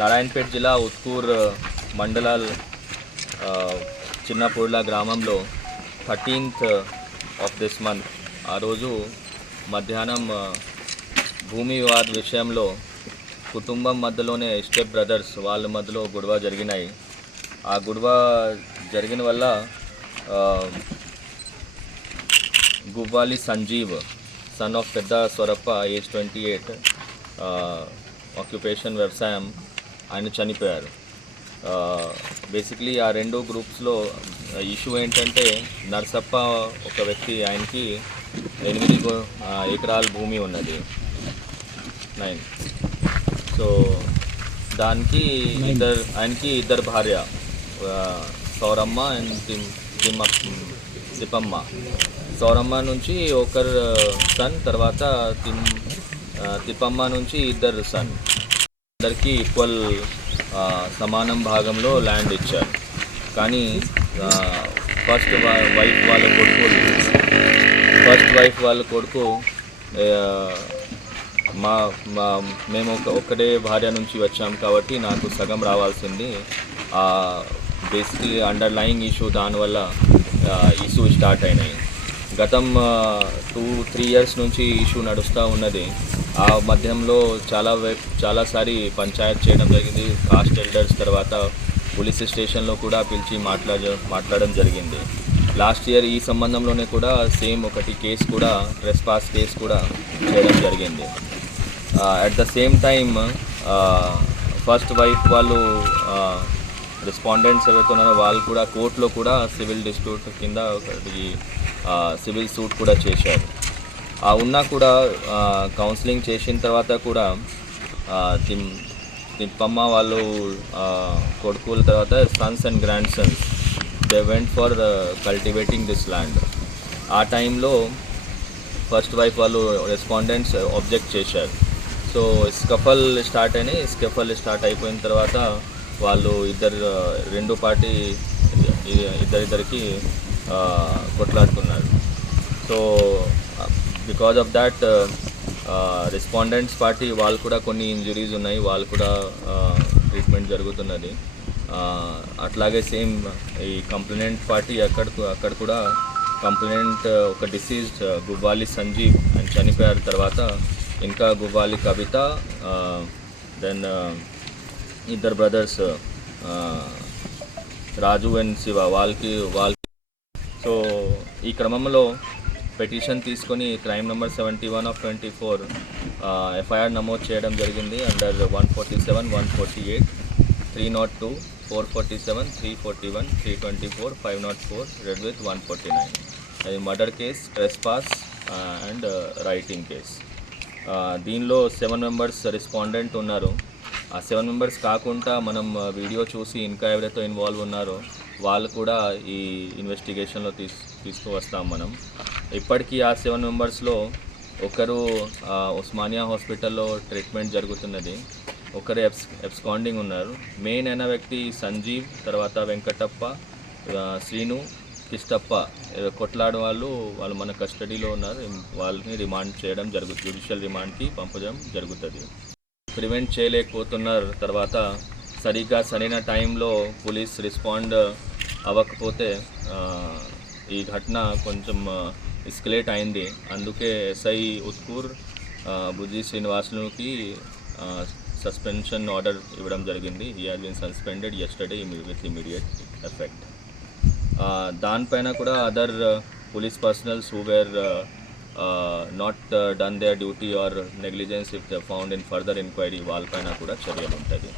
నారాయణపేట జిల్లా ఉత్కూర్ మండలాల్ చిన్నపూర్ల గ్రామంలో thirteenth of this month ఆ రోజు మధ్యాహ్నం భూమి వివాద్ విషయంలో కుటుంబం మధ్యలోనే స్టెప్ బ్రదర్స్ వాళ్ళ మధ్యలో గొడవ జరిగినాయి ఆ గొడవ జరిగిన వల్ల గువ్వాలి సంజీవ్ సన్ ఆఫ్ పెద్ద Swarappa age twenty eight occupation వ్యవసాయం ఆయన చనిపోయారు బేసిక్లీ ఆ రెండు గ్రూప్స్లో ఇష్యూ ఏంటంటే నర్సప్ప ఒక వ్యక్తి ఆయనకి ఎనిమిది ఎకరాల భూమి ఉన్నది నైన్ సో దానికి ఇద్దరు ఆయనకి ఇద్దరు భార్య సౌరమ్మ అండ్ తిమ్మ తిప్పమ్మ సౌరమ్మ నుంచి ఒకరు సన్ తర్వాత తిమ్ తిప్పమ్మ నుంచి ఇద్దరు సన్ అందరికీ ఈక్వల్ సమానం భాగంలో ల్యాండ్ ఇచ్చారు కానీ ఫస్ట్ వైఫ్ వాళ్ళ కొడుకు ఫస్ట్ వైఫ్ వాళ్ళ కొడుకు మా మా మేము ఒక ఒక్కడే భార్య నుంచి వచ్చాము కాబట్టి నాకు సగం రావాల్సింది బేసిక్లీ అండర్లయింగ్ ఇష్యూ దానివల్ల ఇష్యూ స్టార్ట్ అయినాయి గతం టూ త్రీ ఇయర్స్ నుంచి ఇష్యూ నడుస్తూ ఉన్నది ఆ మధ్యంలో చాలా చాలాసారి పంచాయత్ చేయడం జరిగింది కాస్ట్ ఎల్డర్స్ తర్వాత పోలీస్ స్టేషన్లో కూడా పిలిచి మాట్లాడ మాట్లాడడం జరిగింది లాస్ట్ ఇయర్ ఈ సంబంధంలోనే కూడా సేమ్ ఒకటి కేసు కూడా పాస్ కేసు కూడా చేయడం జరిగింది at the same time first wife వాళ్ళు రెస్పాండెంట్స్ ఎవరైతే ఉన్నారో వాళ్ళు కూడా కోర్టులో కూడా సివిల్ డిస్ప్యూట్ కింద ఒకటి సివిల్ సూట్ కూడా చేశారు ఆ ఉన్నా కూడా కౌన్సిలింగ్ చేసిన తర్వాత కూడా తిప్పమ్మ వాళ్ళు కొడుకుల తర్వాత sons and grand sons they went for cultivating this land ఆ టైంలో ఫస్ట్ వైఫ్ వాళ్ళు రెస్పాండెంట్స్ ఆబ్జెక్ట్ చేశారు సో స్కఫల్ స్టార్ట్ అయినాయి స్కఫల్ స్టార్ట్ అయిపోయిన తర్వాత వాళ్ళు ఇద్దరు రెండు పార్టీ ఇద్దరిద్దరికి కొట్లాడుకున్నారు so because of that respondents party వాళ్ళు కూడా కొన్ని ఇంజురీస్ ఉన్నాయి వాళ్ళు కూడా ట్రీట్మెంట్ జరుగుతున్నది అట్లాగే సేమ్ ఈ కంప్లైంట్ పార్టీ అక్కడ అక్కడ కూడా కంప్లైంట్ ఒక డిసీజ్డ్ గువ్వాలి సంజీవ్ అని చనిపోయారు తర్వాత ఇంకా గువ్వాలి కవిత దెన్ ఇద్దరు బ్రదర్స్ రాజు అండ్ శివ వాళ్ళకి వాళ్ళకి సో ఈ క్రమంలో పిటిషన్ తీసుకొని crime number seventy one of twenty four FIR నమోదు చేయడం జరిగింది under one forty seven one forty eight three nought two four forty seven three forty one three twenty four five nought four read with one forty nine అది murder case trespass and rioting case దీనిలో seven members respondent ఉన్నారు ఆ seven members కాకుండా మనం video చూసి ఇంకా ఎవరైతే involve ఉన్నారో వాళ్ళు కూడా ఈ ఇన్వెస్టిగేషన్లో తీసు తీసుకువస్తాం మనం ఇప్పటికీ ఆ సెవెన్ మెంబర్స్లో ఒకరు ఉస్మానియా హాస్పిటల్లో ట్రీట్మెంట్ జరుగుతున్నది ఒకరు ఎబ్స్ ఎబ్స్కాండింగ్ ఉన్నారు మెయిన్ అయిన వ్యక్తి సంజీవ్ తర్వాత వెంకటప్ప శ్రీను కిష్టప్ప కొట్లాడు వాళ్ళు వాళ్ళు మన కస్టడీలో ఉన్నారు వాళ్ళని రిమాండ్ చేయడం జరుగు జ్యుడిషియల్ రిమాండ్కి పంపడం జరుగుతుంది ప్రివెంట్ చేయలేకపోతున్నారు తర్వాత సరిగ్గా సరైన టైంలో పోలీస్ రెస్పాండ్ అవ్వకపోతే ఈ ఘటన కొంచెం ఎస్కలేట్ అయింది అందుకే ఎస్ఐ ఉత్కూర్ బుజ్జి శ్రీనివాసులకి సస్పెన్షన్ ఆర్డర్ ఇవ్వడం జరిగింది ఈ has been suspended yesterday with immediate effect దానిపైన కూడా other police personnels who were not done their duty or negligence if they found in further enquiry వాళ్ళపైన కూడా చర్యలు ఉంటుంది